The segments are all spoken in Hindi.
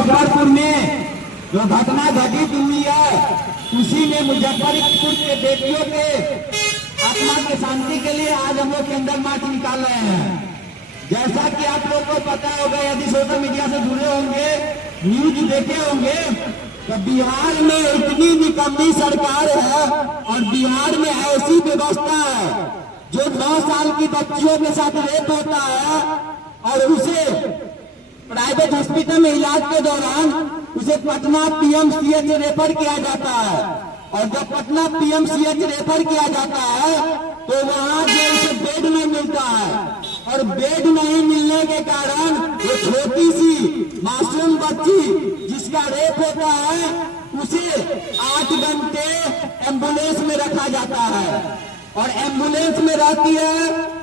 मुजफ्फरपुर में जो घटना घटित हुई है, उसी में मुजफ्फरपुर के बेटियों के आत्मा के शांति के लिए आज हम लोग कैंडल मार्च निकाल रहे हैं। जैसा कि आप लोग को पता होगा, यदि सोशल मीडिया से जुड़े होंगे, न्यूज देखे होंगे, तो बिहार में इतनी निकम्मी सरकार है और बिहार में ऐसी व्यवस्था है जो 9 साल की बच्चियों के साथ रेप होता है और उसे प्राइवेट हॉस्पिटल में इलाज के दौरान उसे पटना पीएमसीएच रेफर किया जाता है। और जब पटना पीएमसीएच रेफर किया जाता है तो वहां जो उसे बेड नहीं मिलता है, और बेड नहीं मिलने के कारण वो छोटी सी मासूम बच्ची जिसका रेप होता है उसे 8 घंटे एम्बुलेंस में रखा जाता है, और एम्बुलेंस में रहती है,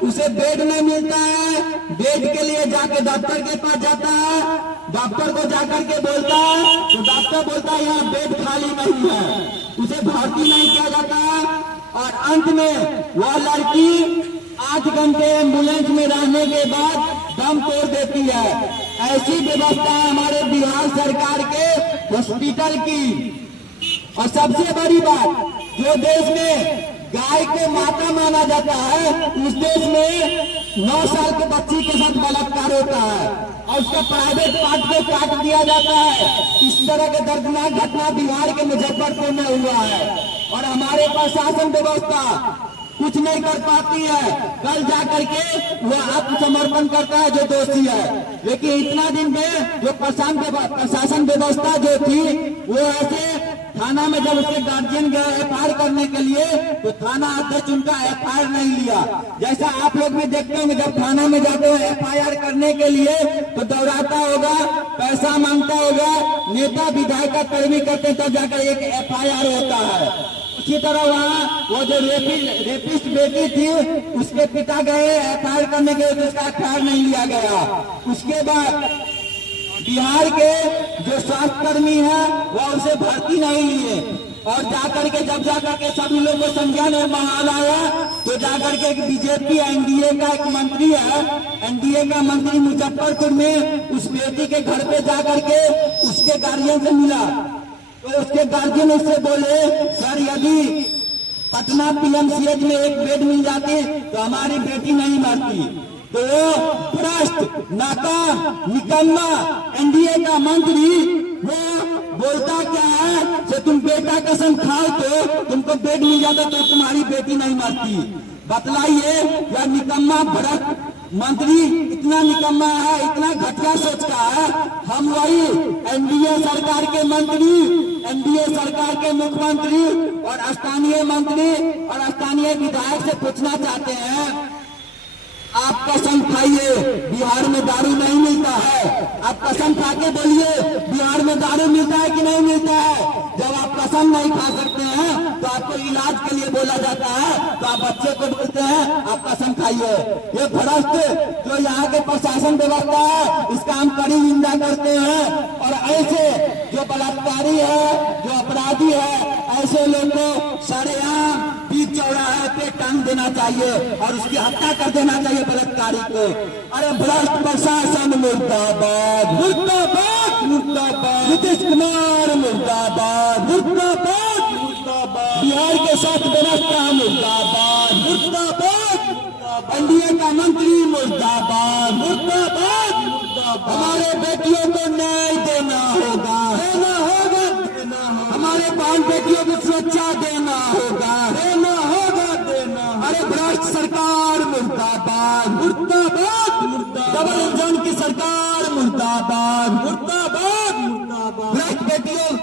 उसे बेड नहीं मिलता है। बेड के लिए जाके डॉक्टर के पास जाता है, डॉक्टर को जाकर के बोलता है तो डॉक्टर बोलता है यहाँ बेड खाली नहीं है, उसे भर्ती नहीं किया जाता है। और अंत में वह लड़की 8 घंटे एम्बुलेंस में रहने के बाद दम तोड़ देती है। ऐसी व्यवस्था है हमारे बिहार सरकार के हॉस्पिटल की। और सबसे बड़ी बात, जो देश में गाय को माता माना जाता है, उस देश में 9 साल के बच्ची के साथ बलात्कार होता है और उसका प्राइवेट पार्ट को काट दिया जाता है। इस तरह के दर्दनाक घटना बिहार के मुजफ्फरपुर में हुआ है और हमारे प्रशासन व्यवस्था कुछ नहीं कर पाती है। कल जाकर के वह आत्मसमर्पण करता है जो दोषी है, लेकिन इतना दिन में जो प्रशासन व्यवस्था जो थी वो ऐसे थाना में जब उसके गार्जियन गए एफआईआर करने के लिए तो थाना अध्यक्ष उनका एफआईआर नहीं लिया। जैसा आप लोग भी देखते होंगे, जब थाना में जाते हो एफआईआर करने के लिए तो दौड़ाता होगा, पैसा मांगता होगा, नेता विधायक का पैरवी करते तब जाकर एक एफआईआर होता है। उसी तरह वहाँ वो जो रेपिस्ट बेटी थी उसके पिता गए एफआईआर करने के लिए, उसका एफआईआर नहीं लिया गया। उसके बाद बिहार के जो स्वास्थ्य कर्मी है वो उसे भर्ती नहीं लिए, और जाकर के जब जाकर के सभी लोग को संज्ञान में बहाल आया तो जाकर के एक बीजेपी एनडीए का एक मंत्री है, एनडीए का मंत्री मुजफ्फरपुर में उस बेटी के घर पे जाकर के उसके गार्जियन से मिला। तो उसके गार्जियन उससे बोले, सर यदि पटना पीएमसीएच में एक बेड मिल जाती तो हमारी बेटी नहीं मरती। तो भ्रष्ट नाका निकम्मा एनडीए का मंत्री वो बोलता क्या है, कि तुम बेटा कसम खाओ तो तुमको बेड मिल जाता तो तुम्हारी बेटी नहीं मरती। बतलाइए, यह निकम्मा भ्रष्ट मंत्री इतना निकम्मा है, इतना घटिया सोच का है। हम वही एनडीए सरकार के मंत्री, एनडीए सरकार के मुख्यमंत्री और स्थानीय मंत्री और स्थानीय विधायक से पूछना चाहते हैं, आप कसम खाइए बिहार में दारू नहीं मिलता है। आप कसम खा के बोलिए बिहार में दारू मिलता है कि नहीं मिलता है। जब आप कसम नहीं खा सकते हैं तो आपको इलाज के लिए बोला जाता है तो आप बच्चे को बोलते हैं आप कसम खाइए। ये भ्रष्ट जो यहाँ के प्रशासन व्यवस्था है इसका हम कड़ी निंदा करते हैं। और ऐसे जो बलात्कारी है, जो अपराधी है, ऐसे लोग को सरेआम बीच चौराहे पे टांग देना चाहिए और उसकी हत्या कर देना चाहिए बलात्कारी को। अरे भ्रष्ट प्रशासन मुर्दाबाद, मुर्दाबाद, मुर्दाबाद। नीतीश कुमार मुर्दाबाद, मुर्दाबाद, मुर्दाबाद। बिहार के साथ व्यवस्था मुर्दाबाद, मुर्दाबाद। एनडीए का मंत्री मुर्दाबाद, मुर्दाबाद, मुर्दाबाद। हमारे बेटियों को न्याय देना होगा, देना होगा, देना होगा। हमारे बहन बेटियों को सुरक्षा देना होगा, देना होगा, देना। अरे भ्रष्ट सरकार मुर्दाबाद, मुर्दाबाद, मुर्दाबाद। डबल इंजन की सरकार मुर्दाबाद, मुर्दाबाद, मुर्दाबाद। भ्रष्ट बेटियों